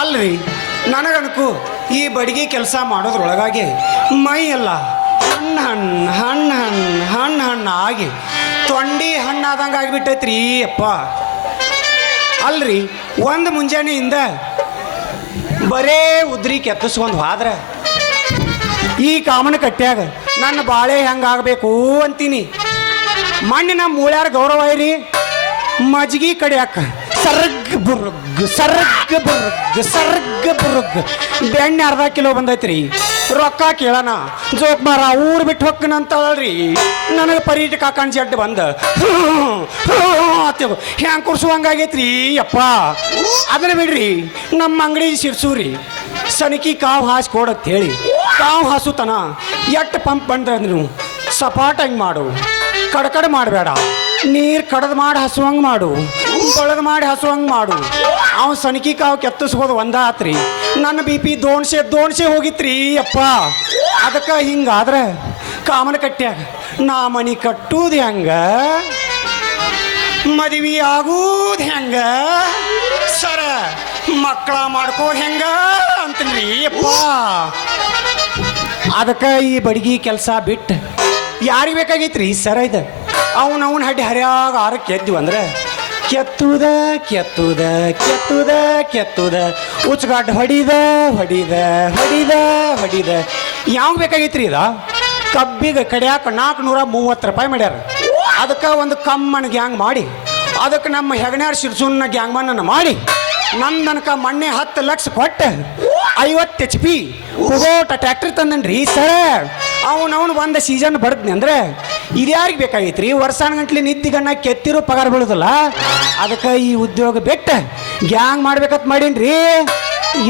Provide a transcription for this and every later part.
ಅಲ್ರಿ ನನಗನ್ಕು ಈ ಬಡಿಗೆ ಕೆಲಸ ಮಾಡೋದ್ರೊಳಗಾಗಿ ಮೈ ಎಲ್ಲ ಹಣ್ಣು ಆಗಿ ತೊಂಡಿ ಹಣ್ಣಾದಂಗೆ ಆಗಿಬಿಟ್ಟೈತ್ರಿ ಅಪ್ಪ. ಅಲ್ರಿ ಒಂದು ಮುಂಜಾನೆಯಿಂದ ಬರೇ ಉದ್ರಿ ಕೆತ್ತಿಸ್ಕೊಂಡು ಹೋದ್ರೆ ಈ ಕಾಮನ ಕಟ್ಟ್ಯಾಗ ನನ್ನ ಬಾಳೆ ಹೆಂಗಾಗಬೇಕು ಅಂತೀನಿ. ಮಣ್ಣಿನ ಮೂಳ್ಯಾರ ಗೌರವ ಇರಿ ಮಜ್ಗಿ ಕಡಿಯಾಕ ಸರ್ಗ್ ಬುರ್ಗ್ ಬೆಣ್ಣೆ ಅರ್ಧ ಕಿಲೋ ಬಂದೈತ್ರಿ. ರೊಕ್ಕ ಕೇಳೋಣ ಜೋಕ್ ಮಾರ ಊರು ಬಿಟ್ಟು ಹೊಕ್ಕನಂತಳ್ರಿ. ನನಗೆ ಪರೀಟ ಕಾಕಣ್ ಜಡ್ಡು ಬಂದ ಹ್ಯಾಂಗ್ ಕುರ್ಸುವಂಗಾಗೈತ್ರಿ ಅಪ್ಪ. ಅದನ್ನ ಬಿಡ್ರಿ, ನಮ್ಮ ಅಂಗಡಿ ಸಿರ್ಸೂರಿ ಸನಿಕಿ ಕಾವು ಹಾಸಿ ಕೊಡತ್ ಹೇಳಿ ಕಾವು ಹಾಸುತನ ಎಟ್ಟು ಪಂಪ್ ಬಂದ್ರೆ ನೀವು ಸಪಾಟಂಗೆ ಮಾಡು, ಕಡ್ಕಡ್ ಮಾಡಬೇಡ. ನೀರು ಕಡದ್ ಮಾಡಿ ಹಸುವಂಗೆ ಮಾಡು, ತೊಳೆದು ಮಾಡಿ ಹಸುವಂಗೆ ಮಾಡು. ಅವ್ನು ಸನಿಕಿ ಕಾವು ಕೆತ್ತಿಸ್ಬೋದು ಒಂದ ಆತ್ರಿ. ನನ್ನ ಬಿ ಪಿ ದೋಣ್ಸೆ ಹೋಗಿತ್ರಿ ಅಪ್ಪ. ಅದಕ್ಕೆ ಹಿಂಗಾದ್ರೆ ಕಾಮನ ಕಟ್ಟ್ಯಾಗ ನಾ ಮನಿ ಕಟ್ಟುವುದು ಹೆಂಗ, ಮದುವೆ ಆಗುವುದು ಹೆಂಗ, ಸರ ಮಕ್ಕಳ ಮಾಡ್ಕೋದು ಹೆಂಗ ಅಂತೀನಿ ಅಪ್ಪ. ಅದಕ್ಕೆ ಈ ಬಡಗಿ ಕೆಲಸ ಬಿಟ್ಟು ಯಾರಿಗೆ ಬೇಕಾಗೈತ್ರಿ ಸರ ಇದು. ಅವನವನ ಹಡ್ಡಿ ಹರಿಯಾಗ ಆರಕ್ಕೆ ಎದ್ದಿವಿ ಅಂದ್ರೆ ಕೆತ್ತುದ ಉಚ್ಗಾಡ್ ಹೊಡಿದ ಯಾವ ಬೇಕಾಗೈತ್ರಿ ಇದ. ಕಬ್ಬಿಗೆ ಕಡಿಯಾಕ 430 ರೂಪಾಯಿ ಮಾಡ್ಯಾರ. ಅದಕ್ಕೆ ಒಂದು ಕಮ್ಮನ ಗ್ಯಾಂಗ್ ಮಾಡಿ ಅದಕ್ಕೆ ನಮ್ಮ ಹೆಗಣ್ಯಾರ ಶಿರ್ಸುನ್ನ ಗ್ಯಾಂಗ್ಮನ್ನ ಮಾಡಿ ನನ್ನಕ ಮೊನ್ನೆ 10 ಲಕ್ಷ ಕೊಟ್ಟು 50 HP ಹೋಗೋಟ ಟ್ಯಾಕ್ಟ್ರಿ ತಂದನ್ರಿ ಸರ್. ಅವನವನು ಒಂದು ಸೀಸನ್ ಬಡ್ದ್ನಿ ಅಂದ್ರೆ ಇದ್ಯಾರಿಗೆ ಬೇಕಾಗೈತ್ರಿ. ವರ್ಷಾನ್ಗಂಟ್ಲೆ ನಿದ್ದಿಗಣ್ಣ ಕೆತ್ತಿರೋ ಪಗಾರ ಬೀಳುದಿಲ್ಲ. ಅದಕ್ಕೆ ಈ ಉದ್ಯೋಗ ಬಿಟ್ಟು ಗ್ಯಾಂಗ್ ಮಾಡ್ಬೇಕಂತ ಮಾಡೀನ್ರಿ.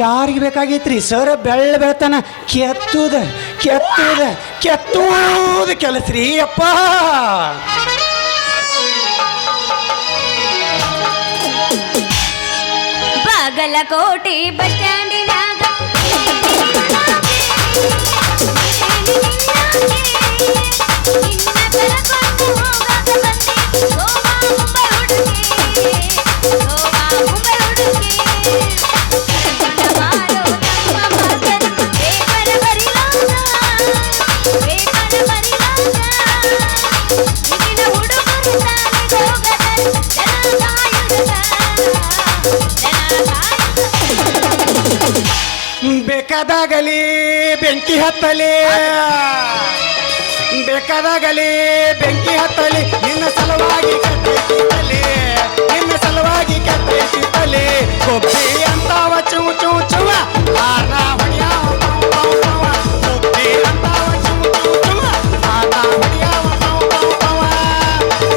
ಯಾರಿಗೆ ಬೇಕಾಗೈತ್ರಿ ಸರ್? ಬೆಳ್ತಾನ ಕೆತ್ತುದ ಕೆಲಸ ರೀ ಅಪ್ಪ. ಬಾಗಲಕೋಟೆ ಬಸ್ ಸ್ಟ್ಯಾಂಡಿನಾಗ ಬೇಕಾದಾಗಲಿ ಬೆಂಕಿ ಹತ್ತಲಿ ನಿನ್ನ ಸಲುವಾಗಿ ಕಟ್ಟೈತಿತ್ತಲಿ ಕೊಬ್ಬಿ ಅಂತಾವ ಚುವ ಆರ್ನ ಹೊಡಿಯಾವ ಕೊಬ್ಬಿ ಅಂತಾವ ಚುವ ಆರ್ನ ಹೊಡಿಯಾವ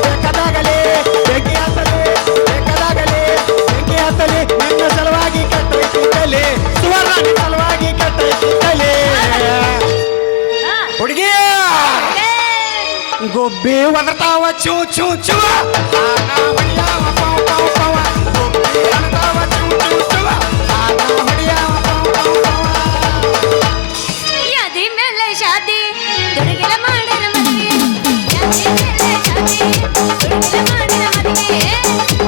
ಬೇಕಾದಾಗಲಿ ಬೆಂಕಿ ಹತ್ತಲಿ ನಿನ್ನ ಸಲುವಾಗಿ ಕಟ್ಟೈತಿತ್ತಲಿ ಸುವರ್ಣ ನಿನ್ನ ಸಲುವಾಗಿ ಕಟ್ಟೈತಿತ್ತಲಿ ಹುಡುಗಿ ಗೊಬ್ಬಿ ಒದರ್ತಾವ ಚೂ ಯಾದಿ ಮೇಲೆ ಶಾದಿ ದುಡುಗಿಲ ಮಾಡಿರ ಮದುವೆ, ಯಾದಿ ಮೇಲೆ ಶಾದಿ ದುಡುಗಿಲ ಮಾಡಿರ ಮದುವೆ.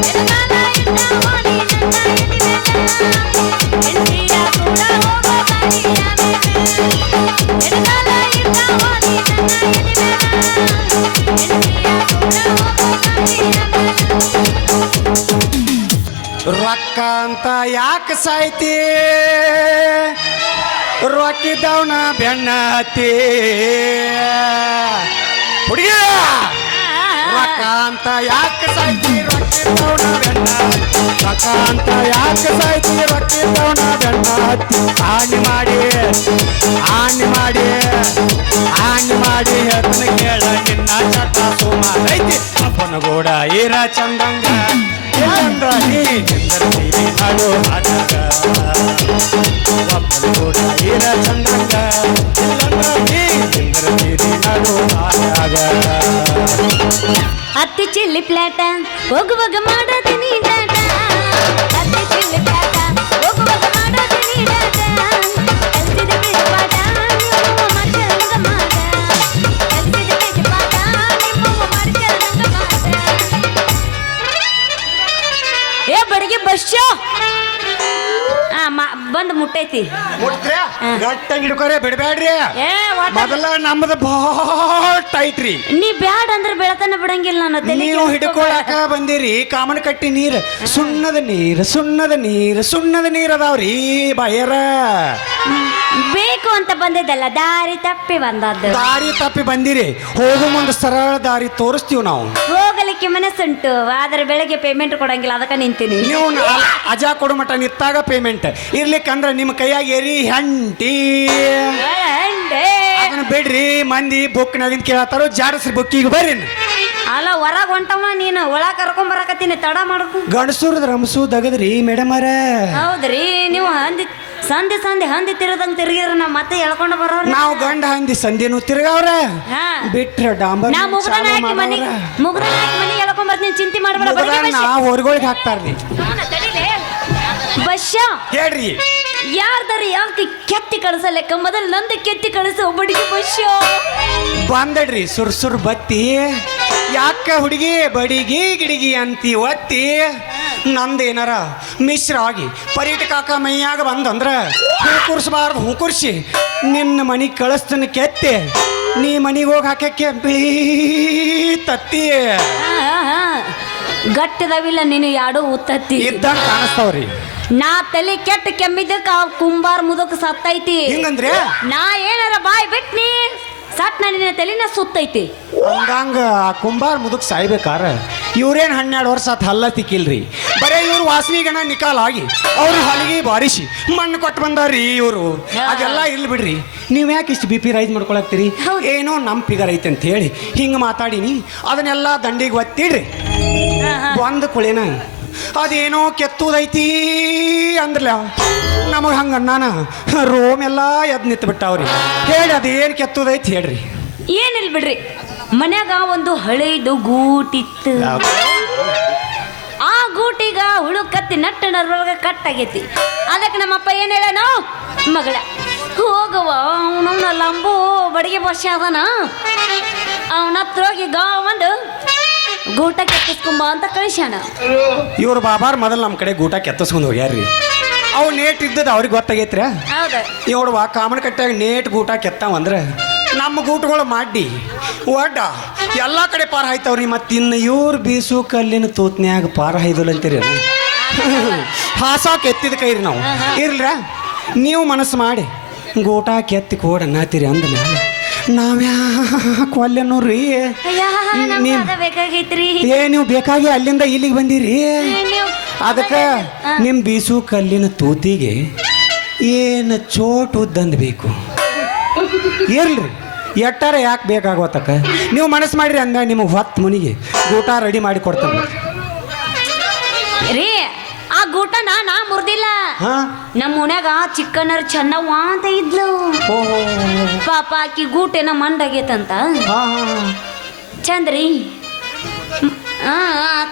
ಎಡಗಾಲ ಇಟ್ಟ ಹೋದಿ ನನ್ನ ಎದಿಮೆಲ, ಹೆಂಡ್ರಿಯ ಕೂಡ ಹೋಗೋ ಗಾಡಿಯ ಮೇಲೆ. ಎಡಗಾಲ ಇಟ್ಟ ಹೋದಿ ನನ್ನ ಎದಿಮೆಲ, ಹೆಂಡ್ರಿಯ ಕೂಡ ಹೋಗೋ ಗಾಡಿಯ ಮೇಲೆ. ರೊಕ್ಕ ಅಂತ ಯಾಕೆ ಸಾಯ್ತಿ, ರೊಕ್ಕಿದ್ದವನ ಬೆನ್ನ ಹತ್ತಿ ಹುಡುಗಿ. ರೊಕ್ಕ ಅಂತ ಯಾಕೆ ಸಾಯ್ತಿ, ರೊಕ್ಕಿದ್ದವನ ಬೆನ್ನ ಹತ್ತಿ. ರೊಕ್ಕ ಅಂತ ಯಾಕೆ ಸಾಯ್ತಿ, ರೊಕ್ಕಿದ್ದವನ ಬೆನ್ನ ಹತ್ತಿ. ಹಾನಿ ಮಾಡಿ ಅದನ್ನ ಕೇಳ ನಿನ್ನ ಚಟ ಸುಮಾರೈತಿ. ಅಪ್ಪನ ಗೂಡ ಈರ ಚಂದಂಗ ಇಲ್ಲಂದ್ರ ನೀ ಚಂದ್ರತೀರಿ ಹಾಡು ಹಾಡಾಗ. ಅಪ್ಪನ ಗೂಡ ಈರ ಚಂದಂಗ ಇಲ್ಲಂದ್ರ ನೀ ಚಂದ್ರತೀರಿ ಹಾಡು ಹಾಡಾಗ. ಹತ್ತಿ ಚಿಲ್ಲಿ ಪ್ಲಾಟ ಹೋಗುವಾಗ ಮಾಡೋದಿನಿ ಡಾಟ, ಹತ್ತಿ ಚಿಲ್ಲಿ ಪ್ಲಾಟ ಹೋಗುವಾಗ ಮಾಡೋದಿನಿ ಡಾಟ. ಕಲ್ಸಿದ ಬಿಜಪಾಟ ನಿಮ್ಮವ್ವ ಮಾಡ್ಸಲ್ದಂಗ ಮಾಡ, ಕಲ್ಸಿದ ಬಿಜಪಾಟ ನಿಮ್ಮವ್ವ ಮಾಡ್ಸಲ್ದಂಗ ಮಾಡ. ಬೆಳಗ್ಗೆ ಬಸ್ ಬಂದು ಮುಟ್ಟೈತಿ ಮುಟ್ಟ್ರೆ ಗಟ್ಟಾಗಿ ಹಿಡ್ಕೊರೆ ಬಿಡಬೇಡ್ರಿ ಏ ಒಟ್ಟ ಮೊದಲ ನಮ್ಮದು ಭಾಳ ಟೈಟ್ ರೀ ನೀ ಬ್ಯಾಡ ಅಂದ್ರೆ ಬೆಳತನ ಬಿಡಂಗಿಲ್ಲ ನಾನು ತಲೆ ನೀವು ಹಿಡ್ಕೊಳಕ ಬಂದಿರಿ ಕಾಮನ್ ಕಟ್ಟಿ ನೀರು ಸುಣ್ಣದ ನೀರು ಸುಣ್ಣದ ನೀರು ಸುಣ್ಣದ ನೀರು ಅದಾವ್ರಿ ಬಾಯರ ಬೇಕು ಅಂತ ಬಂದಿದ್ದಲ್ಲ ದಾರಿ ತಪ್ಪಿ ಬಂದದ್ದು ದಾರಿ ತಪ್ಪಿ ಬಂದಿರಿ ಹೋಗೋ ಮುಂದೆ ಸರಳ ದಾರಿ ತೋರಿಸ್ತೀವಿ ನಾವು ಹೋಗಲಿಕ್ಕೆ ಮನಸ್ಸುಂಟು ಆದ್ರೆ ಬೆಳಗ್ಗೆ ಪೇಮೆಂಟ್ ಕೊಡಂಗಿಲ್ಲ ಅದಕ್ಕೆ ನಿಂತೀನಿ ನೀವು ಅಜಾ ಕೊಡು ಮಟ ನಿತ್ತಾಗ ಪೇಮೆಂಟ್ ಇರ್ಲಿಕ್ಕಂದ್ರ ನಿಮ್ಮ ಕೈಯಾಗ ಎರಿ ಹಂಟಿ ಅದನ್ನ ಬಿಡ್ರಿ ಮಂದಿ ಬುಕ್ನಾಗಿಂದ ಕೇಳತ್ತಾರೋ ಜಾಡಸ್ರಿ ಬುಕ್ಕಿಗೆ ಬರ್ರಿ ಅಲ್ಲ ಹೊರಗ್ ಹೊಂಟವ ನೀನು ಒಳಗ್ ಕರ್ಕೊಂಡ್ ಬರಕತ್ತೀನಿ ತಡ ಮಾಡಕು ಗಂಡಸೂರದ ರಮಸು ದಗದ್ರಿ ಮೇಡಮ್ ಅರ ಹೌದ್ರಿ ನೀವು ಸಂಧಿ ಹಂದಿ ತಿರುದಂಗ್ ತಿರುಗಿದ್ರ ನಾ ಮತ್ತೆ ಎಳ್ಕೊಂಡು ಬರೋರು ನಾವು ಗಂಡ ಹಂದಿ ಸಂಧಿನು ತಿರ್ಗಾವ್ರ ಹಾ ಬಿಟ್ರ ಡಾಂಬರ್ ನಾ ಮುಗ್ದನ ಹಾಕಿ ಮನೆ ಎಳ್ಕೊಂಡ್ ಬರ್ತೀನಿ ಚಿಂತೆ ಮಾಡ್ಬೇಡ ಹೊರಗಳಿಗೆ ಹಾಕ್ತಾರ್ರಿ ಬಸ್ಸ ಹೇಳ್ರಿ ಯಾರ್ದಾರ ಯಾಕೆ ಕೆತ್ತಿ ಕಳಿಸಲೆಕ್ಕ ಮೊದಲು ನಂದು ಕೆತ್ತಿ ಕಳಿಸೋ ಬಡಿಗೆ ಬಸ್ಸ ಬಂದಡ್ರಿ ಸುರ್ ಬತ್ತಿ ಯಾಕ ಹುಡುಗಿ ಬಡಿಗಿ ಗಿಡಿಗಿ ಅಂತಿ ಒತ್ತಿ ನಂದೇನಾರ ಮಿಶ್ರ ಆಗಿ ಪರೀಟಕಾಕ ಮೈಯಾಗ ಬಂದಂದ್ರ ಹೂಕುರ್ಸ್ಬಾರ್ದು ಹೂಕುರ್ಸಿ ನಿನ್ನ ಮನಿಗೆ ಕಳಿಸ್ತನ ಕೆತ್ತೆ ನೀ ಮನಿಗೆ ಹೋಗಿ ಹಾಕಕ್ಕೆ ಬಿಳಿ ತತ್ತಿ ಗಟ್ಟಿದವಿಲ್ಲ ನೀನು ಯಾಡೋ ಉತ್ತತ್ತಿ ಇದ್ದಂಗ ಕಾಣಿಸ್ತಾವ್ರಿ ನಾ ತಲೆ ಕೆಟ್ಟ ಕೆಮ್ಮಿದ್ದಕ್ಕ ಕುಂಬಾರ್ ಮುದಕ್ ಸತ್ತೈತಿ ಹಿಂಗಂದ್ರೆ ನಾ ಏನಾರ ಬಾಯ್ ಬಿಟ್ನಿ ಸಟ್ ನಿನ್ನ ತಲೆನ ಸುತ್ತೈತಿ ಹಂಗಂಗ ಕುಂಬಾರ್ ಮುದುಕ್ ಸಾಯ್ಬೇಕಾರ ಇವ್ರೇನ್ 12 ವರ್ಷ ಆತ್ ಹಲ್ಲ ತಿಕ್ಕಿಲ್ರಿ ಬರೇ ಇವ್ರು ವಾಸನಿಗಣ ನಿಕಾಲ್ ಆಗಿ ಅವ್ರು ಹಲಿಗೆ ಬಾರಿಸಿ ಮಣ್ಣು ಕೊಟ್ಟು ಬಂದಾರ್ರಿ ಇವರು ಅದೆಲ್ಲ ಇರ್ಲಿ ಬಿಡ್ರಿ ನೀವ್ ಯಾಕೆ ಇಷ್ಟು BP ರೈಸ್ ಮಾಡ್ಕೊಳಕ್ತೀರಿ ಏನೋ ನಮ್ ಫಿಗರ್ ಐತೆ ಅಂತ ಹೇಳಿ ಹಿಂಗ ಮಾತಾಡಿನಿ ಅದನ್ನೆಲ್ಲ ದಂಡಿಗೆ ಒತ್ತಿಡ್ರಿ ಒಂದು ಕುಳಿನ ಅದೇನೋ ಕೆತ್ತುದೈತಿ ಅಂದ್ರಲ್ಲ ನಮಗೆ ಹಂಗ ನಾನ ರೋಮ್ ಎಲ್ಲ ಎದ್ ನಿಂತು ಬಿಟ್ಟಾವ್ರಿ ಹೇಳಿ ಅದೇನು ಕೆತ್ತುದೈತಿ ಹೇಳ್ರಿ ಏನಿಲ್ಲ ಬಿಡ್ರಿ ಮನ್ಯಾಗ ಒಂದು ಹಳೇದು ಗೂಟಿತ್ತು ಆ ಗೂಟಿಗ ಹುಳು ಕತ್ತಿ ನಟ್ಟನರೊಳಗ ಕಟ್ಟಾಗೈತಿ ಅದಕ್ಕೆ ನಮ್ಮಪ್ಪ ಏನ್ ಹೇಳನೋ ಮಗಳ ಹೋಗವ ಅವನವನ ಲಂಬು ಬಡಿಗೆ ವರ್ಷ ಅದನ ಅವನ ಹತ್ರ ಹೋಗಿ ಒಂದು ಗೂಟ ಕೆತ್ತಿಸ್ಕೊಂಬ ಅಂತ ಕಳಿಸ್ಯಾನ ಇವ್ರು ಬಾಬಾರ್ ಮೊದಲು ನಮ್ಮ ಕಡೆ ಗೂಟ ಕೆತ್ತಿಸ್ಕೊಂಡು ಹೋಗ್ಯಾರ್ರಿ ಅವು ನೇಟ್ ಇದ್ದದ ಅವ್ರಿಗೆ ಗೊತ್ತಾಗೈತ್ರ ಹೌದಾ ಇವ್ರವ ಕಾಮನ್ ಕಟ್ಟಾಗ ನೇಟ್ ಗೂಟ ಕೆತ್ತಾವಂದ್ರೆ ನಮ್ಮ ಗೂಟಗಳು ಮಾಡಿ ಒಡ್ಡ ಎಲ್ಲ ಕಡೆ ಪಾರ ಹಾಯ್ತಾವ್ರಿ ಮತ್ತು ಇನ್ನು ಇವ್ರು ಬೀಸು ಕಲ್ಲಿನ ತೂತ್ನ್ಯಾಗ ಪಾರ ಹಾಯ್ದಲ್ಲ ಅಂತೀರಿ ಹಾಸ ಕೆತ್ತಿದ ಕೈರಿ ನಾವು ಇರ್ಲ್ರ ನೀವು ಮನಸ್ಸು ಮಾಡಿ ಗೂಟ ಕೆತ್ತಿ ಕೊಡ ಅನ್ನತ್ತೀರಿ ಅಂದ ಮ್ಯಾಲ ನಾವ್ಯಾ ಕೊಲ್ಲೆನೋರ್ರಿ ಬೇಕಾಗೈತ್ರಿ ನೀವು ಬೇಕಾಗಿ ಅಲ್ಲಿಂದ ಇಲ್ಲಿಗೆ ಬಂದಿರಿ ಅದಕ್ಕೆ ನಿಮ್ಮ ಬೀಸು ಕಲ್ಲಿನ ತೂತಿಗೆ ಏನು ಚೋಟು ಉದ್ದಂದು ಬೇಕು ಇರ್ಲ್ರಿ ಎಟ್ಟಾರ ಯಾಕೆ ಬೇಕಾಗೋತಕ್ಕ ನೀವು ಮನಸ್ಸು ಮಾಡಿರಿ ಹಂಗ ನಿಮಗೆ ಹೊತ್ತು ಮುನಿಗೆ ಊಟ ರೆಡಿ ಮಾಡಿ ಕೊಡ್ತಾನೆ ರೀ ಆ ಗೂಟನ ನಾ ಮುರ್ದಿಲ್ಲ ನಮ್ಮ ಮನ್ಯಾಗ ಚಿಕ್ಕನರ್ ಚೆನ್ನವ್ವ ಅಂತ ಇದ್ಲು ಪಾಪ ಆಕಿ ಗೂಟೇನ ಮಂಡಾಗೈತಂತ ಚಂದ್ರಿ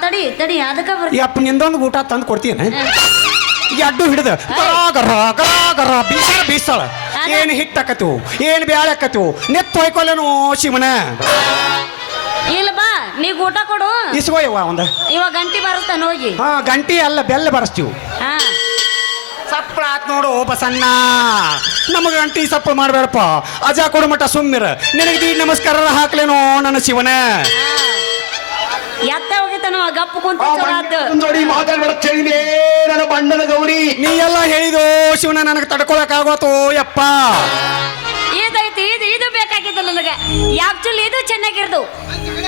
ತಡಿ ತಡಿ ಅದಕ್ಕ ಯಪ್ಪ ನಿಂದೊಂದು ಊಟ ತಂದು ಕೊಡ್ತೀನಿ ಎಡ್ಡು ಹಿಡಿದ ಗರ ಬೀಸಾಳ ಏನು ಹಿಟ್ಟಾಕತ್ತು ಏನು ಬ್ಯಾಳೆ ಆಕತ್ತು ನೆತ್ತು ಹೊಯ್ಕೊಲ್ಲೇನೋ ಶಿವನ ಇಲ್ಲ ಬಾ ನೀ ಊಟ ಕೊಡು ಇಸ್ಕೋಯವ್ವ ಒಂದ ಇವಾಗ ಗಂಟಿ ಬರುತ್ತಾನ ಹೋಗಿ ಗಂಟಿ ಅಲ್ಲ ಬೆಲ್ಲ ಬರಸ್ತೀವಿ ಸಪ್ಪಳ ಆತ್ ನೋಡು ಬಸಣ್ಣ ನಮಗೆ ಗಂಟಿ ಸಪ್ಪಳ ಮಾಡಬೇಡಪ್ಪ ಅಜಾ ಕೊಡು ಮಟ ಸುಮ್ಮಿರ ನಿನಗೆ ದೀಡ್ ನಮಸ್ಕಾರ ಹಾಕ್ಲೇನೋ ನನ್ನ ಶಿವನ ಎತ್ತ ಹೋಗಿತಾನ ಗಪ್ಪು ಕುಂತ ನನ್ನ ಬಣ್ಣದ ಗೌರಿ ನೀ ಎಲ್ಲ ಹೇಳಿದೋ ಶಿವನ ನನಗೆ ತಡ್ಕೊಳಕ್ ಆಗೋತು ಯಪ್ಪ ಇದೈತಿ ಇದು ಬೇಕಾಗಿತ್ತು ನನಗೆ ಆಕ್ಚುಲಿ ಇದು ಚೆನ್ನಾಗಿರ್ದು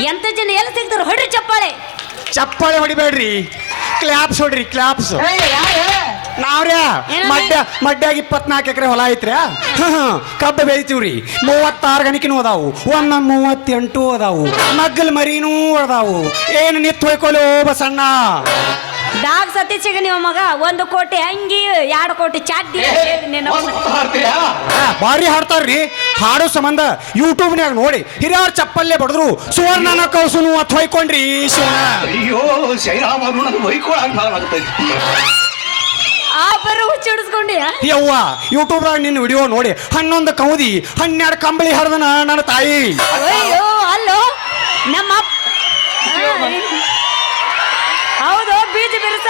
ಎಂತ ಜನ ಎಲ್ಲ ಸಿಗ್ತಾರ ಹೊಡ್ರಿ ಚಪ್ಪಾಳೆ ಹೊಡಿಬೇಡ್ರಿ ಕ್ಲಾಪ್ಸ್ ಹೊಡ್ರಿ ಕ್ಲಾಪ್ಸ್ ನಾವ್ರ್ಯಾ ಮಡ್ಯಾಗ 24 ಎಕರೆ ಹೊಲ ಐತ್ರ್ಯ ಕಬ್ಬು ಬೆಳಿತೀವ್ರಿ 36 ಗಣಿಕಿನೂ ಅದಾವು 38 ಅದಾವು ಮಗ್ಗಲ್ ಮರಿನೂ ಅದಾವು ಏನು ನಿತ್ ಹೋಯ್ಕೊಲೋ ಬಸಣ್ಣ ಡಾಗ್ ಸತೀಶಿಗ ನೀವು ಮಗ 1 ಕೋಟಿ ಅಂಗಿ 2 ಕೋಟಿ ಚಾಡ್ಡಿ ಭಾರಿ ಹಾಡ್ತಾರ್ರಿ ಹಾಡೋ ಸಂಬಂಧ ಯೂಟ್ಯೂಬ್ನ್ಯಾಗ ನೋಡಿ ಹಿರಿಯರ್ ಚಪ್ಪಲ್ಲೇ ಬಡದ್ರು ಸುವರ್ಣನ ಕೌಸುನು ಅತ್ ಹೊಯ್ಕೊಂಡ್ರಿ ಶಿವನ ಅಯ್ಯೋ ಶ್ರೀರಾಮನು ನನಗೆ ಹೊಯ್ಕೊಳ್ಳಾಗ್ತೈತಿ ಬರೋ ಹುಚ್ಚಿಡಿಸ್ಕೊಂಡಿ ಯವ್ವ ಯೂಟ್ಯೂಬ್ದಾಗ ನಿನ್ನ ವಿಡಿಯೋ ನೋಡಿ 11 ಕೌದಿ 12 ಕಂಬಳಿ ಹರಿದನ ನನ್ನ ತಾಯಿ ಅಯ್ಯೋ ಅಲ್ಲೋ ನಮ್ಮ ಹೌದು ಬೀಜ ಬಿರುಸ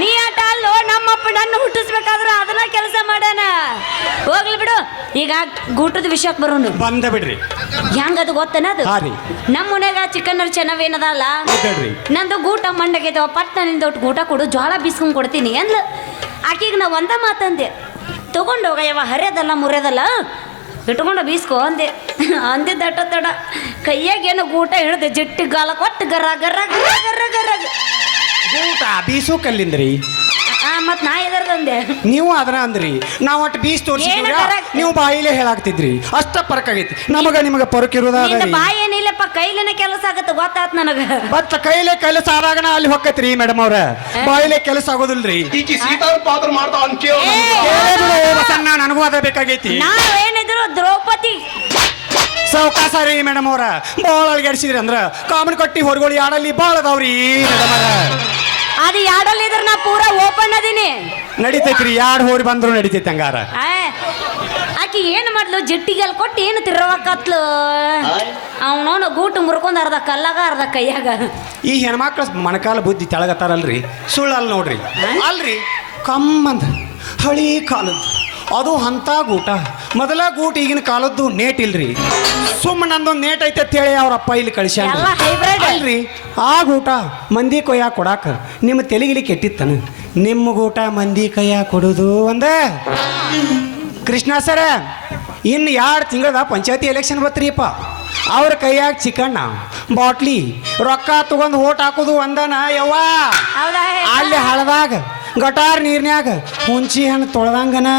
ನೀ ಆಟ ಅಲ್ಲೋ ನಮ್ಮಪ್ಪ ನನ್ನ ಹುಟ್ಟಿಸ್ಬೇಕಾದ್ರೆ ಅದನ್ನ ಕೆಲಸ ಮಾಡ್ಯಾನ. ಹೋಗ್ಲಿ ಬಿಡು, ಈಗ ಗೂಟದ ವಿಷಯಕ್ಕೆ ಬರೋನು. ಬಂದ ಬಿಡ್ರಿ. ಹೆಂಗದು ಗೊತ್ತನ ಅದು? ಹಾ ರೀ. ನಮ್ಮ ಮನ್ಯಾಗ ಚಿಕನ್ ಚೆನ್ನವೇನದಲ್ಲ, ಇದ್ದಳ್ರಿ. ನಂದು ಗೂಟ ಮಂಡಗೈತವ, ಪಟ್ಟ ನಿಂದ ಒಟ್ಟು ಗೂಟ ಕೊಡು, ಜೋಳ ಬೀಸ್ಕೊಂಡ್ ಕೊಡ್ತೀನಿ ಅಂದ್ಲ. ಆಕಿಗೆ ನಾ ಒಂದ ಮಾತಂದೆ, ತಗೊಂಡು ಹೋಗ ಯಾವ ಹರಿಯೋದಲ್ಲ ಮುರಿಯೋದಲ್ಲ, ಇಟ್ಕೊಂಡು ಬೀಸ್ಕೊ ಅಂದೆ. ಅಂದಿದ್ದ ಅಟ್ಟ ತಡ ಕೈಯಾಗ ಏನೋ ಗೂಟ ಹಿಡ್ದೆ ಜಟ್ಟಿ ಗಾಲ ಕೊಟ್ಟು ಗರ ಗರ ಗರ ಗರ ಗರ. ಊಟ ಬೀಸು ಕಲ್ಲಿಂದ್ರಿ. ಮತ್ ನಾ ಎದರ್ದಂದೆ, ನೀವು ಅದನ್ನ ಅಂದ್ರಿ, ನಾವ್ ಒಟ್ಟು ಬೀಸ್ ತೋರಿಸಿದ್ರ ಏನ್ ಬರಕ್- ನೀವು ಬಾಯಿಲೆ ಹೇಳಾಕ್ತಿದ್ರಿ. ಅಷ್ಟ ಫರಕ್ ಆಗೈತಿ ನಮಗ ನಿಮಗ ಪರಕ್ ಇರೋದ. ನಿಂದ ಬಾಯಿ ಏನಿಲ್ಲಪ್ಪ, ಕೈಲೇನೆ ಕೆಲಸ ಆಗತ್ತೆ ಗೊತ್ತಾತ್ ನನಗ. ಮತ್ತ ಕೈಲೆ ಕೆಲಸ ಆದಾಗನ ಅಲ್ಲಿ ಹೊಕ್ಕತ್ರಿ ಮೇಡಮ್ ಅವ್ರ, ಬಾಯಿಲೆ ಕೆಲಸ ಆಗೋದಿಲ್ರಿ. ಈಕಿ ಸೀತಾರ ಪಾತ್ರ ಮಾಡ್ತಾವ ಅಂತ ಕೇಳ ಬಸಣ್ಣ, ನನಗೂ ಅದ ಬೇಕಾಗೈತಿ. ನಾನು ಏನಿದ್ರು ದ್ರೌಪದಿ ಸಾವಕಾಶ ರೀ ಮೇಡಮ್ ಅವ್ರ, ಬಾಳ ಅಳ್ಗಾಡ್ಸಿದ್ರಿ ಅಂದ್ರ ಕಾಮನ್ ಕಟ್ಟಿ ಹೊರಗೋಳಿ ಆಡಲ್ಲಿ ಬಾಳ ಅದಾವ್ರಿ ಮೇಡಮ್ ಅವ್ರ. ಅದು ಯಾಡಲ್ಲಿ ಇದ್ರ ನಾ ಪೂರಾ ಓಪನ್ ಅದೀನಿ. ನಡಿತೈತ್ರಿ, ಯಾರು ಹೋರಿ ಬಂದ್ರು ನಡಿತೈತಿ ಹಂಗಾರ. ಆಕಿ ಏನ್ ಮಾಡ್ಲು, ಜಟ್ಟಿಗೆಲ್ ಕೊಟ್ಟು ಏನು ತಿರ್ರವಕ್ಕತ್ಲು. ಅವನವನು ಗೂಟು ಮುರ್ಕೊಂಡ್ ಅರ್ಧ ಕಲ್ಲಾಗ ಅರ್ಧ ಕೈಯಾಗ. ಈ ಹೆಣ್ಮಕ್ಳ ಮಣಕಾಲ ಬುದ್ಧಿ ತೆಳಗತ್ತಾರಲ್ರಿ, ಸುಳ್ಳಲ್ಲ ನೋಡ್ರಿ. ಅಲ್ರಿ ಕಮ್ಮಂದ ಹಳಿ ಕಾಲದ್ದು ಅದು ಅಂತ ಗೂಟ. ಮೊದಲ ಗೂಟ ಈಗಿನ ಕಾಲದ್ದು ನೇಟ್ ಇಲ್ರಿ, ಸುಮ್ಮನೆ ನಂದೊಂದು ನೇಟ್ ಐತೆ ಅಂತ ಹೇಳಿ ಅವ್ರ ಅಪ್ಪ ಇಲ್ಲಿ ಕಳಿಸ್ಯಾನ. ಎಲ್ಲ ಹೈಬ್ರಿಡ್ ಅಲ್ರಿ ಆ ಗೂಟ ಮಂದಿ ಕೊಯ್ಯ ಕೊಡಾಕ ನಿಮ್ಮ ತೆಲಿಗಿಲಿ ಕೆಟ್ಟಿತ್ತನ. ನಿಮ್ಮ ಗೂಟ ಮಂದಿ ಕೈಯ ಕೊಡುದು ಒಂದ. ಕೃಷ್ಣ ಸರ, ಇನ್ನು 2 ತಿಂಗಳದ ಪಂಚಾಯತಿ ಎಲೆಕ್ಷನ್ ಬತ್ರಿಯಪ್ಪ. ಅವ್ರ ಕೈಯಾಗ ಚಿಕಣ್ಣ ಬಾಟ್ಲಿ ರೊಕ್ಕ ತಗೊಂಡು ಓಟ್ ಹಾಕೋದು ಒಂದನ ಯವ್ವ. ಹೌದಾ? ಅಲ್ಲಿ ಹಳದಾಗ ಗಟಾರ್ ನೀರ್ನ್ಯಾಗ ಹುಂಚಿ ಹಣ್ಣು ತೊಳೆದಂಗನ.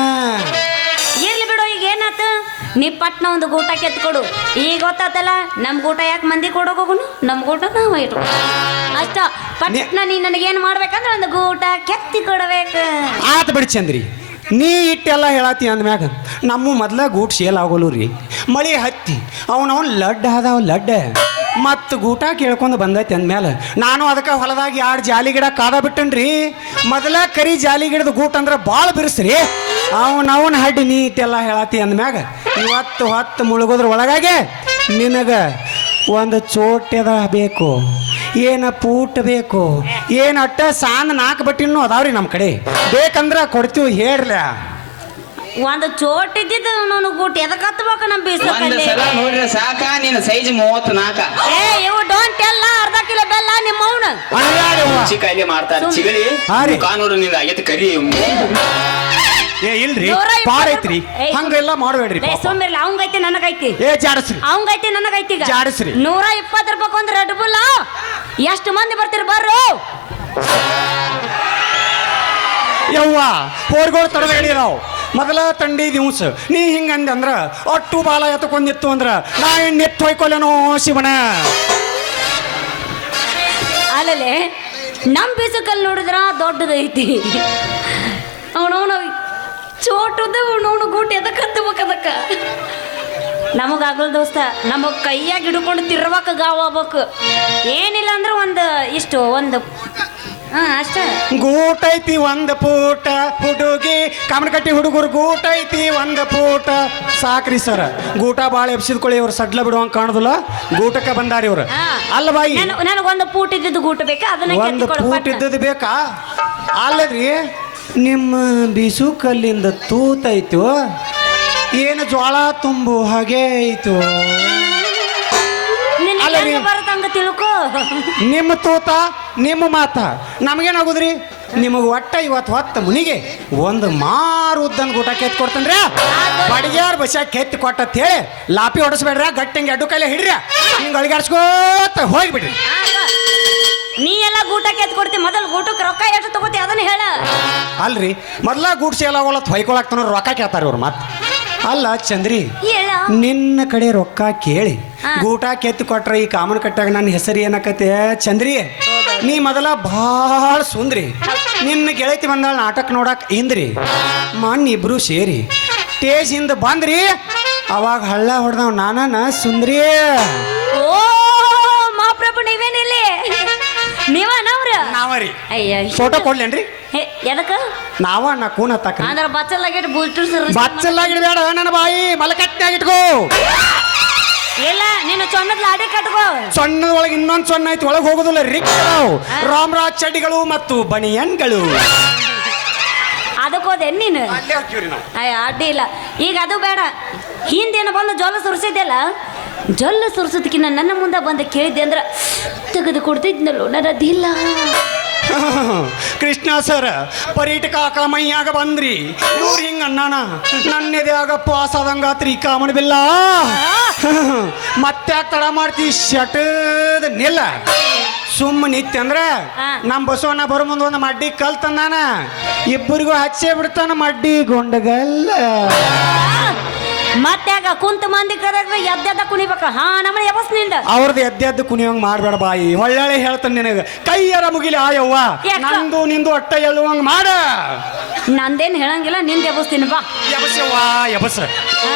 ಇರ್ಲಿ ಬಿಡು, ಈಗ ಏನಾತ, ನೀ ಪಟ್ನ ಒಂದು ಗೂಟ ಕೆತ್ಕೊಡು. ಈಗ ಗೊತ್ತಾತಲ್ಲ ನಮ್ ಗೂಟ ಯಾಕೆ ಮಂದಿ ಕೊಡೋಗೋಗುನು, ನಮ್ ಗೂಟ ನಾವು ಇಟ್ಕೊ ಅಷ್ಟ. ಪಟ್ನ ನೀ ನನಗೇನು ಮಾಡ್ಬೇಕಂದ್ರೆ ಒಂದು ಗೂಟ ಕೆತ್ತಿ ಕೊಡ್ಬೇಕು. ಆತ ಬಿಡಿ ಚಂದ್ರಿ, ನೀ ಇಟ್ಟೆಲ್ಲ ಹೇಳತ್ತಿ ಅಂದ್ಮ್ಯಾಗ ನಮ್ಮ ಮೊದ್ಲ ಗೂಟ್ ಶೇಲ್ ಆಗೋಲು ರೀ. ಮಳಿ ಹತ್ತಿ ಅವನವನ್ ಲಡ್ ಆದವ ಲಡ್ಡ, ಮತ್ತು ಗೂಟ ಕೇಳ್ಕೊಂಡು ಬಂದೈತಿ ಅಂದ್ಮೇಲೆ ನಾನು ಅದಕ್ಕೆ ಹೊಲದಾಗ 2 ಜಾಲಿ ಗಿಡ ಕಾದ ಬಿಟ್ಟನ್ರಿ. ಮೊದಲ ಕರಿ ಜಾಲಿ ಗಿಡದ ಗೂಟ ಅಂದ್ರೆ ಭಾಳ ಬಿರುಸ್ರಿ. ಅವನವನ್ ಹಡ್ಡಿ ನೀ ಇಟ್ಟೆಲ್ಲ ಹೇಳತ್ತಿ ಅಂದ್ಮ್ಯಾಗ ಇವತ್ತು ಹೊತ್ತು ಮುಳುಗೋದ್ರ ಒಳಗಾಗೆ ನಿನಗ ಒಂದು ಚೋಟ್ಯದ ಬೇಕು, ಏನ ಪೂಟ್ ಬೇಕು, ಏನು ಅಟ್ಟ ಸಾಂದ್ 4 ಬಟ್ಟಿನೂ ಅದಾವ್ರಿ ನಮ್ಮ ಕಡೆ. ಬೇಕಂದ್ರ ಕೊಡ್ತೀವಿ ಹೇಳ್ರ. ಒಂದು ಚೋಟ್ ಇದ್ದಿದ್ದು ಅವನು ಗೂಟ ಎದಕ್ಕೆ ಹತ್ಬೇಕು ನಮ್ಮ ಒಂದ್ ಬೀಸಕ್ಕಲ್ಲಿ. ಸಲ ನೋಡ್ರಿ ಸಾಕ, ನಿನ್ನ ಸೈಜ್ 34. ಇವು ಡೋಂಟ್ ಎಲ್ಲ ಅರ್ಧ ಕಿಲೋ ಬೆಲ್ಲ ನಿಮ್ಮ ಅವನು. ಚಿಕಾಯಿಲೆ ಮಾಡ್ತಾರೆ ಚಿಗಳಿ. ಹಾ ರೀ. ಕಾನೂರು ನಿಂದ ಆಗೈತೆ ಕರಿ. ಏ ಇಲ್ರಿ, 120 ಪಾರ್ ಐತ್ರಿ, ಏಯ್ ಹಂಗೆಲ್ಲ ಮಾಡಬೇಡ್ರಿ. ಸೋಮ್ಯರ್ಲಿ ಅವಂಗೈತಿ ನನಗೈತಿ, ಏ ಜಾಡಸ್ರಿ, ಅವಂಗೈತಿ ನನಗೈತಿ. ಈಗ ಜಾಡಿಸ್ರಿ. 120 ರೂಪಾಯಿ ಒಂದು ರೆಡ್ ಬುಲ್. ಎಷ್ಟು ಮಂದಿ ಬರ್ತೀರಿ ಬರ್ರು. ಯವ್ವ ಹೋರ್ಗೋಳು ತಡಬೇಡಿ ನಾವು. ಮೊದಲ ತಂಡಿ ದಿವ್ಸ ನೀ ಹಿಂಗಂದೆ ಅಂದ್ರ ಅಟ್ಟು ಬಾಲ ಎತ್ಕೊಂಡಿತ್ತು ಅಂದ್ರ ನಾ ನೆತ್ತು ಹೊಯ್ಕೊಲ್ಲನೋ ಶಿವನ. ಅಲ್ಲೇ ನಮ್ಮ ಬೀಸಕಲ್ಲಿ ನೋಡಿದ್ರ ದೊಡ್ಡದೈತಿ, ಅವನವನು ಚೋಟದ ಅವನವನು ಗೂಟಿ ಅದಕ್ಕೆ ಹತ್ತಬೇಕದಕ್ಕ. ನಮಗಾಗಲ್ ದೋಸ್ತ, ನಮಗ್ ಕೈಯಾಗ ಹಿಡ್ಕೊಂಡು ತಿರ್ವಕ ಗಾವ ಆಗ್ಬೇಕು. ಏನಿಲ್ಲ ಅಂದ್ರೆ ಒಂದು ಇಷ್ಟು ಒಂದು ಅಷ್ಟ ಗೂಟ ಐತಿ 1 ಫೂಟ, ಹುಡುಗಿ ಕಾಮನಕಟ್ಟಿ ಹುಡುಗರು ಗೂಟ ಐತಿ 1 ಫೂಟ. ಸಾಕ್ರಿ ಸರ್, ಗೂಟ ಭಾಳ ಎಬ್ಸಿದ್ಕೊಳ್ಳಿ. ಇವ್ರು ಸಡ್ಲ ಬಿಡುವಂಗೆ ಕಾಣೋದಿಲ್ಲ, ಗೂಟಕ್ಕೆ ಬಂದಾರಿ ಇವ್ರು. ಅಲ್ಲ ಬಾಯಿ, ನನಗೊಂದು ಪೂಟ್ ಇದ್ದಿದ್ದು ಗೂಟ ಬೇಕಾ, ಅದನ್ನ 1 ಫೂಟ್ ಇದ್ದದ್ದು ಬೇಕಾ? ಅಲ್ಲದ್ರಿ ನಿಮ್ಮ ಬೀಸು ಕಲ್ಲಿಂದ ತೂತೈತು, ಏನು ಜ್ವಾಳ ತುಂಬು ಹಾಗೆ ಐತು. ಅಲ್ಲರಿ ಬರತಂಗ ತಿಳ್ಕೊ. ನಿಮ್ಮ ತೂತ ನಿಮ್ಮ ಮಾತ ನಮಗೇನಾಗುದ್ರಿ? ನಿಮಗೆ ಒಟ್ಟ ಇವತ್ತು ಹೊತ್ತ ಮುನಿಗೆ ಒಂದು ಮಾರು ಉದ್ದನ್ ಗೂಟ ಕೆತ್ತಿ ಕೊಡ್ತೇನ್ರಿ. ಬಡಿಗ್ಯಾರ ಬಸ್ಯಾಗ ಕೆತ್ತಿ ಕೊಟ್ಟತ್ ಹೇಳಿ ಲಾಪಿ ಹೊಡಸ್ಬೇಡ್ರ, ಗಟ್ಟಂಗೆ ಅಡ್ಡು ಕೈಲೆ ಹಿಡ್ರಿ, ಹಿಂಗೆ ಅಳಿಗಾಡ್ಸ್ಕೋತ ಹೋಗ್ಬಿಡ್ರಿ. ನೀ ಎಲ್ಲ ಗೂಟ ಕೆತ್ತಿ ಕೊಡ್ತಿ, ಮೊದಲು ಗೂಟಕ್ಕೆ ರೊಕ್ಕ ಎಷ್ಟು ತಗೋತಿ ಅದನ್ನ ಹೇಳ. ಅಲ್ರಿ ಮೊದ್ಲ ಗೂಡ್ ಸೇಲ್ ಆಗೋಲ್ಲ ಹೊಯ್ಕೊಳಕ್ತಾನ ರೊಕ್ಕ ಕೇಳ್ತಾರ ಇವ್ರು. ಮತ್ತೆ ಅಲ್ಲ ಚಂದ್ರಿ, ಹೇಳ ನಿನ್ನ ಕಡೆ ರೊಕ್ಕ ಕೇಳಿ ಗೂಟ ಕೆತ್ತಿ ಕೊಟ್ರ ಈ ಕಾಮನ್ ಕಟ್ಟಾಗ ನನ್ನ ಹೆಸರು ಏನಕತೆ ಚಂದ್ರಿ? ನೀ ಮೊದಲ ಭಾಳ ಸುಂದ್ರಿ. ನಿನ್ನ ಗೆಳತಿ ಬಂದಾಳ ನಾಟಕ ನೋಡಕ್ ಇಂದ್ರಿ. ಇಬ್ರು ಸೇರಿ ಸ್ಟೇಜ್ ಹಿಂದ ಬಂದ್ರಿ, ಅವಾಗ ಹಳ್ಳ ಹೊಡೆದವ್ ನಾನ ಸುಂದ್ರಿ. ಓ ಮಹಾಪ್ರಭು ನೀವೇನಿಲ್ಲ, ನೀವ ನಾವ್ರ ನಾವರಿ. ಅಯ್ಯ ಫೋಟೋ ಕೊಡ್ಲೇನ್ರಿ? ಎದಕ್ಕ ನಾವ ನಾ ಕೂನ ತಕ್ಕ ಅಂದ್ರ ಬಚ್ಚಲಾಗಿಟ್ಟು ಬುಲ್ಟು ಸರ್ ಬಚ್ಚಲ್ಲಾಗಿಡ್ಬೇಡ ನನ್ನ ಬಾಯಿ ಮಲಕಟ್ನಾಗ ಇಟ್ಕೋ. ಇಲ್ಲ ನೀನು ಚೊನ್ನದ ಲಾಡಿ ಕಟ್ಕೋ. ಸೊಣ್ಣದ ಒಳಗೆ ಇನ್ನೊಂದು ಸೊಣ್ಣ ಐತಿ, ಒಳಗೆ ಹೋಗೋದಿಲ್ಲ ರಿಕ್ಕವು ರಾಮರಾಜ್ ಚಡ್ಡಿಗಳು ಮತ್ತು ಬನಿಯನ್ಗಳು. ಅದಕ್ಕೋದೆ ನೀನು ಅಲ್ಲೇ ಹಾಕಿವ್ರಿ ನಾವು. ಅಯ್ಯ ಅಡ್ಡಿ ಇಲ್ಲ. ಈಗ ಅದು ಬೇಡ, ಹಿಂದೇನು ಬಂದು ಜೊಲ್ಲ ಸುರಿಸಿದ್ದೆಲ್ಲ, ಜೊಲ್ಲ ಸುರಿಸೋದಕ್ಕಿನ್ನ ನನ್ನ ಮುಂದೆ ಬಂದು ಕೇಳಿದ್ದೆ ಅಂದ್ರೆ ತೆಗೆದು ಕೊಡ್ತಿದ್ನಲ್ಲೋ ನನ್ನದಿಲ್ಲ. ಕೃಷ್ಣ ಸರ್ ಪರೀಟಕ ಕಾಮಯ್ಯಾಗ ಬಂದ್ರಿ, ಇವ್ರು ಹಿಂಗ ಅಣ್ಣಾನ ನನ್ನೆದ್ಯಾಗ ಪಾಸ್ ಆದಂಗಾತ್ರಿ ಕಾಮಣ ಬಿಲ್ಲ. ಮತ್ತೆ ತಡ ಮಾಡ್ತಿ ಶಟದ ನಿಲ್ಲ. ಸುಮ್ಮ ನಿತ್ಯ ಅಂದ್ರೆ ನಮ್ಮ ಬಸವಣ್ಣ ಬರೋ ಮುಂದೆ ಒಂದು ಮಡ್ಡಿ ಕಲ್ ತಂದಾನ, ಇಬ್ಬರಿಗೂ ಹಚ್ಚೇ ಬಿಡ್ತಾನ ಮಡ್ಡಿ ಗುಂಡಗಲ್ಲ. ಮತ್ತ್ಯಾಗ ಕುಂತ ಮಂದಿ ಕರೆದ್ರೆ ಎದ್ದೆದ್ದ ಕುಣಿಬೇಕ. ಹಾ ನಮ್ಮನೆ ಯಾವಸ್ ನಿಂದ ಅವ್ರದ್ದು ಎದ್ದೆದ್ದು ಕುಣಿಯಂಗ್ ಮಾಡ್ಬೇಡ ಬಾಯಿ, ಒಳ್ಳೆ ಹೇಳ್ತಾನೆ ನಿನಗೆ. ಕೈಯರ ಮುಗಿಲಿ ಆಯವ್ವ, ಯಾಕ? ನಂದು ನಿಂದು ಅಟ್ಟ ಎಳ್ಳುವಂಗ್ ಮಾಡ. ನಂದೇನು ಹೇಳಂಗಿಲ್ಲ, ನಿಂದ ಎಬಸ್ತೀನಿ ಬಾ. ಎಬಸವ್ವ ಎಬಸ. ಹಾ.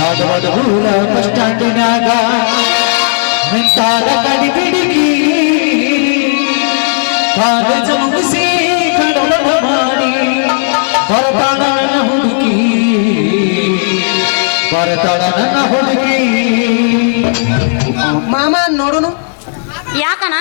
ಯಾದವಾದ ಊರ ಬಸ್ ಸ್ಟ್ಯಾಂಡಿನಾಗ ನಿಂತಾಗ ಕಡಿಬಿಡಿಗಿ ಕಾಲೇಜ ಮುಗಿಸಿ ಕಡಲ ಮಾಡಿ ಬರ್ತಾಳ ನನ್ನ ಹುಡುಗಿ, ಬರ್ತಾಳ ನನ್ನ ಹುಡುಗಿ. ಮಾಮ ನೋಡುನು ಯಾಕಣ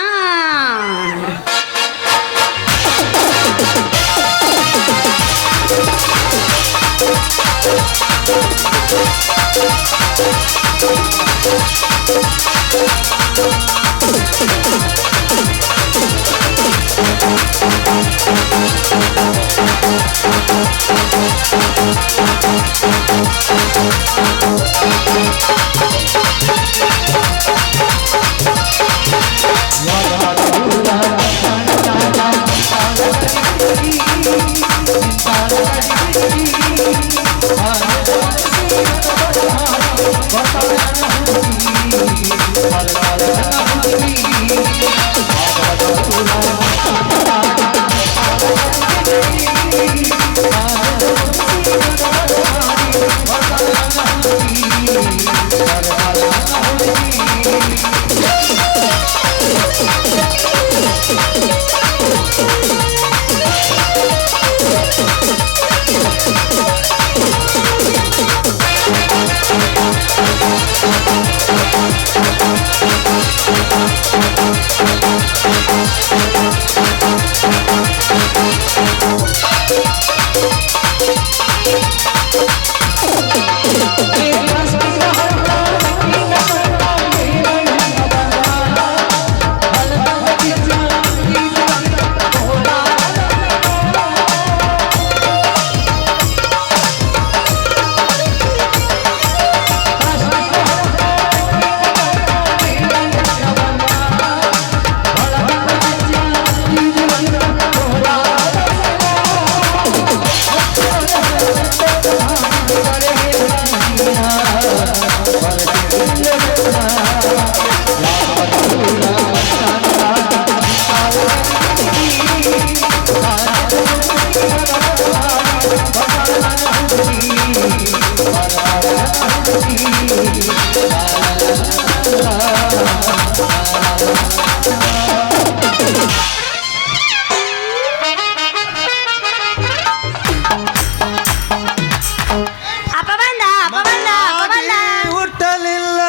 ಹುಟ್ಟಲಿಲ್ಲ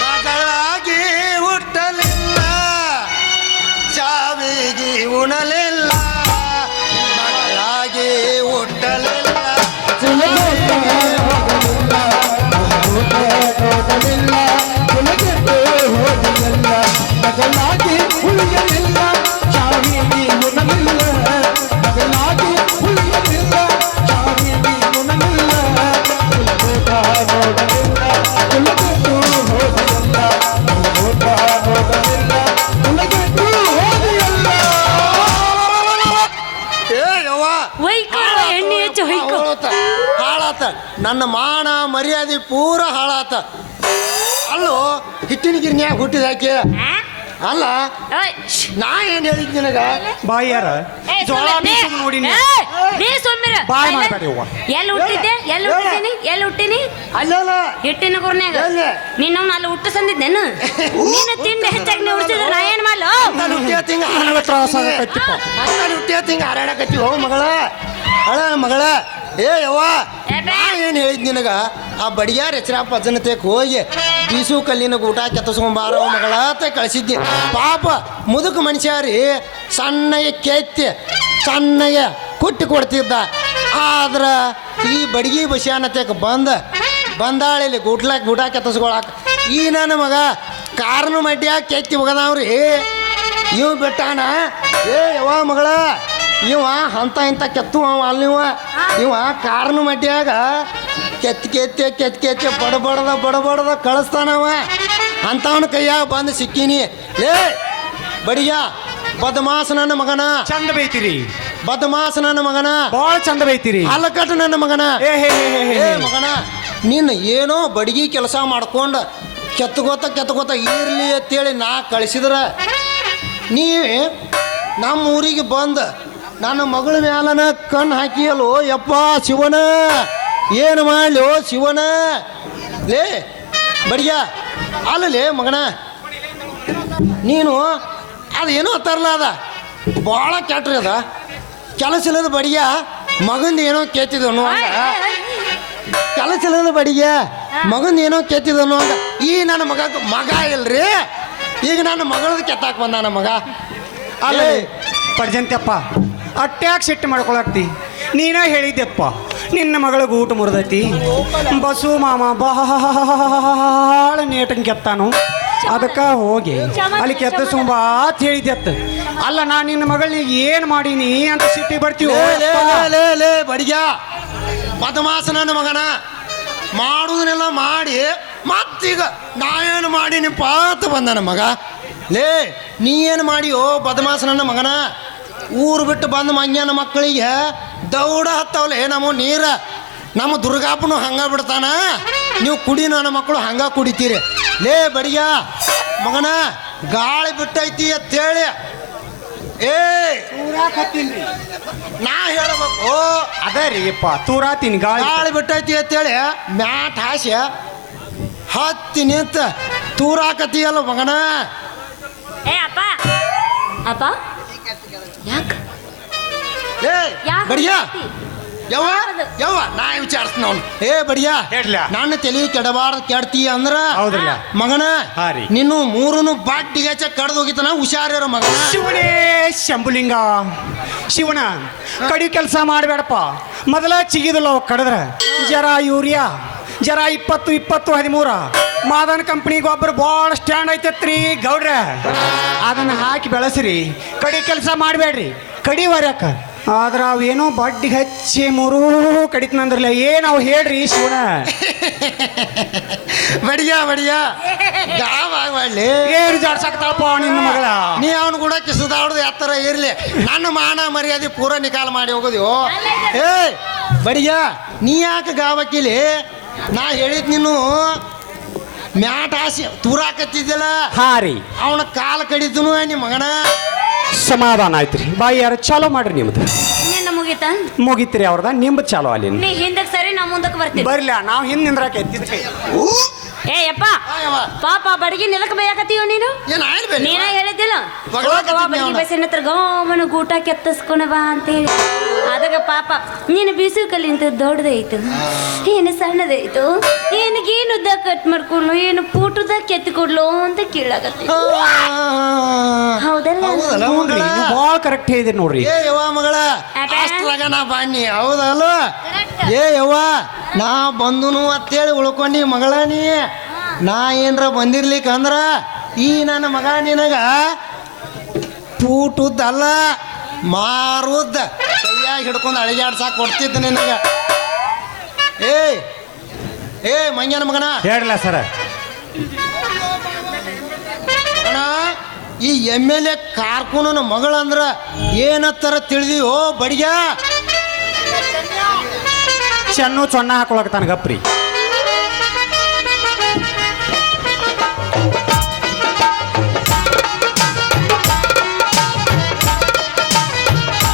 ಮಗಳಾಗಿ ಹುಟ್ಟಲಿಲ್ಲ, ಸಾವಿಗೆ ಉಣಲಿಲ್ಲ ಮಗಳಾಗಿ ಹುಟ್ಟಲಿಲ್ಲ. ಮಗಲಾಗಿ ಉಳಿಯಲಿಲ್ಲ, ಸಾವಿಗೆ ಉಣಲಿಲ್ಲ, ಮಗಲಾಗಿ ಉಳಿಯಲಿಲ್ಲ, ಸಾವಿಗೆ ಉಣಲಿಲ್ಲ. ಎಣ್ಣೆ ಹೆಚ್ಚು ಹೊಯ್ಕೋ. ಹಾಳಾತ, ನನ್ನ ಮಾನ ಮರ್ಯಾದೆ ಪೂರ ಹಾಳಾತ. ಅಲ್ಲೋ ಹಿಟ್ಟಿನ ಗಿರ್ನ್ಯಾಗ ಹುಟ್ಟಿದಾಕೆ ಅಲ್ಲ, ಓಯ್, ನಾ ಏನ್ ಹೇಳಿದ್ ನಿನಗ? ಬಾಯಿ ಯಾರ ಏ, ಜೋಳ ಸುಮ್ನೆ, ಬೀಸುದು ನೋಡಿ ನೀ. ನೀ ಸುಮ್ಮಿರು. ಬಾಯ್ ಮಾಡ್ಬೇಡಿ ಅವ್ವ. ಎಲ್ಲಿ ಹುಟ್ಟಿದ್ದೆ? ಎಲ್ಲಿ ಹುಟ್ಟಿದೀನಿ? ಎಲ್ಲಿ ಹುಟ್ಟಿನಿ? ಅಲ್ಲಲ್ಲ ಹಿಟ್ಟಿನ ಗುರ್ನ್ಯಾಗ. ಎಲ್ಲಿ? ನಿನ್ನವ್ನ ಅಲ್ಲಿ ಹುಟ್ಟು ಸಂದಿದ್ದೇನು? ನೀನು ತಿಂಡಿ ಹೆಚ್ಚಾಗಿ ನೀವು ಉಳಿಸಿದ್ರೆ ನಾ ಏನ್ ಮಾಡ್ಲು? ನನಗೆ ತ್ರಾಸ ಆಗಕತ್ತಿಪ್ಪ. ಹಾರಾಡಕತ್ತಿ ಹೋಗ ಮಗಳ, ಅಳ ಮಗಳ. ಏ ಯವ್ವ, ಏ ಬೇ. ನಾ ಏನ್ ಹೇಳಿದ್ ನಿನಗ? ಆ ಬಡಿಯಾರ ಹೆಸರಪ್ಪ ಅಜ್ಜನತೆಗೆ ಹೋಗಿ ಬೀಸು ಕಲ್ಲಿನ ಊಟ ಕೆತ್ತಿಸ್ಕೊಂಬಾರ ಮಗಳ ಅಂತ ಕಳಿಸಿದ್ದೆ. ಪಾಪ ಮುದುಕ ಮನುಷ್ಯ ರೀ ಸಣ್ಣಗೆ ಕೆತ್ತಿ ಸಣ್ಣಗೆ ಕುಟ್ಟಿ ಕೊಡ್ತಿದ್ದ. ಆದ್ರೆ ಈ ಬಡಗಿ ಬಸ್ಯಾನತೆಗೆ ಬಂದಾಳಿಲ್ಲಿ ಊಟ ಕೆತ್ತಿಸ್ಕೊಳಕ ಈ ನನ್ನ ಮಗ ಕಾರಣ ಮಡ್ಯ ಕೆತ್ತಿ ಹೋಗದವ್ರಿ. ಇವ್ ಬಿಟ್ಟಾನ ಯವ್ವ ಮಗಳ ಇವ ಅಂತ ಇಂಥ ಕೆತ್ತು ಅವ ಅಲ್ಲಿವ ಇವ ಕಾರಣ ಮಡ್ಯಾಗ ಕೆತ್ತಿ ಬಡಬಡದ ಕಳಿಸ್ತಾನವ. ಅಂಥವನ ಕೈಯಾಗ ಬಂದು ಸಿಕ್ಕೀನಿ. ಬಡಿಯ ಬದಮಾಸ ನನ್ನ ಮಗನ, ಚಂದ ಬೈತೀರಿ, ಬದಮಾಸ ನನ್ನ ಮಗನ, ಭಾಳ ಚಂದ ಬೈತೀರಿ. ಅಲ್ಲಕಟ್ಟು ನನ್ನ ಮಗನ. ಮಗನ ನೀನು ಏನೋ ಬಡಗಿ ಕೆಲಸ ಮಾಡ್ಕೊಂಡು ಕೆತ್ತಗೋತ ಇರ್ಲಿ ಅಂತೇಳಿ ನಾ ಕಳಿಸಿದ್ರ ನೀವೇ ನಮ್ಮ ಊರಿಗೆ ಬಂದು ನನ್ನ ಮಗಳ ಮ್ಯಾಲನ ಕಣ್ಣು ಹಾಕಿಯಲ್ಲೋ ಯಪ್ಪ ಶಿವನ, ಏನು ಮಾಡಲಿ ಶಿವನ. ಲೇ ಬಡಿಯ ಅಲ್ಲಲೇ ಮಗನ, ನೀನು ಅದೇನೋ ತರಲ ಅದ ಭಾಳ ಕೆಟ್ರಿ ಅದ. ಕೆಲಸ ಇಲ್ಲದ ಬಡಿಯ ಮಗಂದು ಏನೋ ಕೆತ್ತಿದನು ಅಂದ, ಕೆಲಸ ಇಲ್ಲದ ಬಡಿಯ ಮಗಂದು ಏನೋ ಕೆತ್ತಿದನು ಅಂದ. ಈ ನನ್ನ ಮಗ ಇಲ್ರಿ, ಈಗ ನನ್ನ ಮಗಳದ್ದು ಕೆತ್ತಾಕ ಬಂದ ನನ್ನ ಮಗ. ಅಲ್ಲೇ ಪಡ್ಜಂತಪ್ಪ ಅಟ್ಯಾಕ್ ಸಿಟ್ಟು ಮಾಡ್ಕೊಳಕ್ತಿ. ನೀನ ಹೇಳಿದ್ದೆಪ್ಪ ನಿನ್ನ ಮಗಳಿಗೆ ಊಟ ಮುರಿದೈತಿ, ಬಸು ಮಾಮ ಭಾಳ ನೇಟಂಗೆ ಕೆತ್ತಾನು, ಅದಕ್ಕೆ ಹೋಗಿ ಅಲ್ಲಿ ಕೆತ್ತಿಸ್ಕೊಂಬ ಅಂತ ಹೇಳಿದ್ದೆತ್ತ. ಅಲ್ಲ ನಾನು ನಿನ್ನ ಮಗಳಿಗೆ ಏನು ಮಾಡೀನಿ ಅಂತ ಸಿಟ್ಟಿ ಬರ್ತೀವಿ. ಲೇ ಬಡಿಯ ಬದಮಾಸ ನನ್ನ ಮಗನ, ಮಾಡುವುದನ್ನೆಲ್ಲ ಮಾಡಿ ಮತ್ತೀಗ ನಾವೇನು ಮಾಡೀನಿಪ್ಪ ಅಂತ ಬಂದ ನನ್ನ ಮಗ. ಲೇ ನೀ ಏನು ಮಾಡಿಯೋ ಬದಮಾಸ ನನ್ನ ಮಗನ. ಊರು ಬಿಟ್ಟು ಬಂದ ಮಂಗ್ಯನ ಮಕ್ಕಳಿಗೆ ದೌಡ ಹತ್ತವಲೆ ನಮ್ಮ ನೀರ. ನಮ್ಮ ದುರ್ಗಾಪನು ಹಂಗ ಬಿಡ್ತಾನ, ನೀವು ಕುಡಿ ನನ್ನ ಮಕ್ಕಳು ಹಂಗ ಕುಡಿತೀರಿ. ಲೇ ಬಡಿಯ ಮಗನ ಗಾಳಿ ಬಿಟ್ಟೈತಿ ಅಂತೇಳಿ ನಾ ಹೇಳ್ಬೇಕು. ಅದೇ ರೀಪ್ಪ ತೂರಾತೀನಿ ಗಾಳಿ ಬಿಟ್ಟೈತಿ ಅಂತೇಳಿ ಮ್ಯಾಟ್ ಹಾಸಿ ಹತ್ತಿ ನಿಂತ ತೂರಾಕತಿಯಲ್ಲ ಮಗನ. ಅಪ್ಪ ಯಾಕ ಬಡಿಯ ಯವ್ವ ನಾ ವಿಚಾರಿಸ್ತೀನಿ ಅವ್ನು. ಬಡಿಯ ನನ್ನ ತಲೆ ಕೆಡ್ತಿ ಅಂದ್ರ ಹೌದ್ರಲ್ಲ ಮಗನ, ಹಾ ರೀ. ನಿನ್ನು ಮೂರನ್ನು ಬಾಟಿಗೆ ಕಡ್ದು ಹೋಗಿತಾನ, ಹುಷಾರಿರೋ ಮಗನ. ಶಿವನೇ ಶಂಭುಲಿಂಗ ಶಿವನ ಕಡಿ ಕೆಲಸ ಮಾಡಬೇಡಪ್ಪ. ಮೊದಲ ಚಿಗಿದಲ್ಲ ಕಡಿದ್ರ ಜರ ಯೂರಿಯಾ ಜರ 20-13 ಮಾದನ್ ಕಂಪ್ನಿ ಗೊಬ್ಬರ ಭಾಳ ಸ್ಟ್ಯಾಂಡ್ ಐತತ್ರಿ ಗೌಡ್ರ, ಅದನ್ನ ಹಾಕಿ ಬೆಳೆಸ್ರಿ. ಕಡಿ ಕೆಲಸ ಮಾಡಬೇಡ್ರಿ, ಕಡಿ ವರ್ಯಾಕ. ಆದ್ರ ಅವೇನೋ ಬಡ್ಡಿಗೆ ಹಚ್ಚಿ ಮೂರೂ ಕಡಿತನಂದ್ರಲ್ಲ, ಏನಾವು ಹೇಳ್ರಿ ಶಿವನ. ಬಡಿಯ ಗಾವ್ ಆಗ್ಬಾಡ್ಲಿ, ಏನು ಜಾಡ್ಸಾಕ್ತಾಳಪ್ಪ ನಿನ್ನ ಮಗಳ. ನೀ ಅವನು ಕೂಡ ಕಿಸದಾಡ್ದು ಎತ್ತರ ಇರ್ಲಿ, ನನ್ನ ಮಾನ ಮರ್ಯಾದೆ ಪೂರ ನಿಕಾಲ ಮಾಡಿ ಹೋಗೋದು. ಬಡಿಯ ನೀ ಯಾಕೆ ಗಾವಕ್ಕಿಲಿ? ನಾ ಹೇಳಿದ್ ನೀನು ಮ್ಯಾಟ್ ಹಾಸಿ ತೂರಾಕತ್ತಿದ್ದಲ್ಲ, ಹಾ ರೀ, ಅವನ ಕಾಲ ಕಡಿದನು ನಿಮ್ಮ ಮಗನ. ಸಮಾಧಾನ ಆಯ್ತ್ರಿ. ಬಾಯಿ ಯಾರು ಚಾಲೋ ಮಾಡ್ರಿ ನಿಮ್ದು. ನಿನ್ನ ಮುಗಿತ ಮುಗಿತ್ರಿ ಅವ್ರದ, ನಿಮ್ದು ಚಾಲೋ ಅಲ್ಲಿ. ನೀ ಹಿಂದಕ್ಕೆ ಸರಿ ನಾ ಮುಂದಕ್ಕೆ ಬರ್ತೀನಿ. ಬರ್ಲ ನಾವು ಹಿಂದ್ ನಿಂದ್ರಾಕ ಎತ್ತಿದ್ವಿ. ಯಪ್ಪ ಪಾಪ ಬಡಗಿ ನೆಲಕ್ಕೆ ಬೇಯಕತ್ತೀವ ನೀನು. ನೀನ ಹೇಳಿದ್ದಿಲ್ಲ ಬಡಗಿ ಬಸ್ಸಿನ ಹತ್ರ ಗೋಮನ ಗೂಟ ಕೆತ್ತಿಸ್ಕೊಣ ಬಾ ಅಂತ ಹೇಳಿ. ಅದಾಗ ಪಾಪ ನೀನು ಬೀಸು ಕಲ್ಲಿಂತ ದೊಡ್ಡದೈತು, ಏನು ಸಣ್ಣದೈತು, ಏನಗೇನು ಉದ್ದ ಕಟ್ ಮಾಡ್ಕೊಡ್ಲು, ಏನು ಪೂಟದ ಕೆತ್ತಿಕೊಡ್ಲು ಅಂತ ಕೇಳಾಕತ್ತಿ. ಹೌದಲ್ಲ ಭಾಳ ಕರೆಕ್ಟ್ ಹೇಳಿದ್ರಿ ನೋಡ್ರಿ. ಯವ್ವ ಮಗಳ ಅಷ್ಟ್ರಾಗ ನಾ ಬಾಣಿ ಹೌದಲ್ಲ. ಯವ್ವ ನಾ ಬಂದುನು ಅಂತೇಳಿ ಉಳ್ಕೊಂಡಿ ಮಗಳ. ನೀ ನಾ ಏನ್ರ ಬಂದಿರ್ಲಿಕ್ಕಂದ್ರ ಈ ನನ್ನ ಮಗ ನಿನಗ ಪೂಟುದ್ದಲ್ಲ ಮಾರುದ್ದ ಕೈಯಾಗಿ ಹಿಡ್ಕೊಂಡು ಅಳಿಗಾಡ್ಸಾಕ್ ಕೊಡ್ತಿದ್ದ ನಿನಗ. ಮಂಗ್ಯನ ಮಗನ ಹೇಳಲ್ಲ ಸರ, ಈ MLA ಕಾರ್ಕೂನ ಮಗಳಂದ್ರ ಏನತ್ತರ ತಿಳಿದಿವೋ ಬಡಿಯ. ಚೆನ್ನು ಚೊನ್ನ ಹಾಕೊಳಕತ್ತಾನ ಗಪ್ರಿ.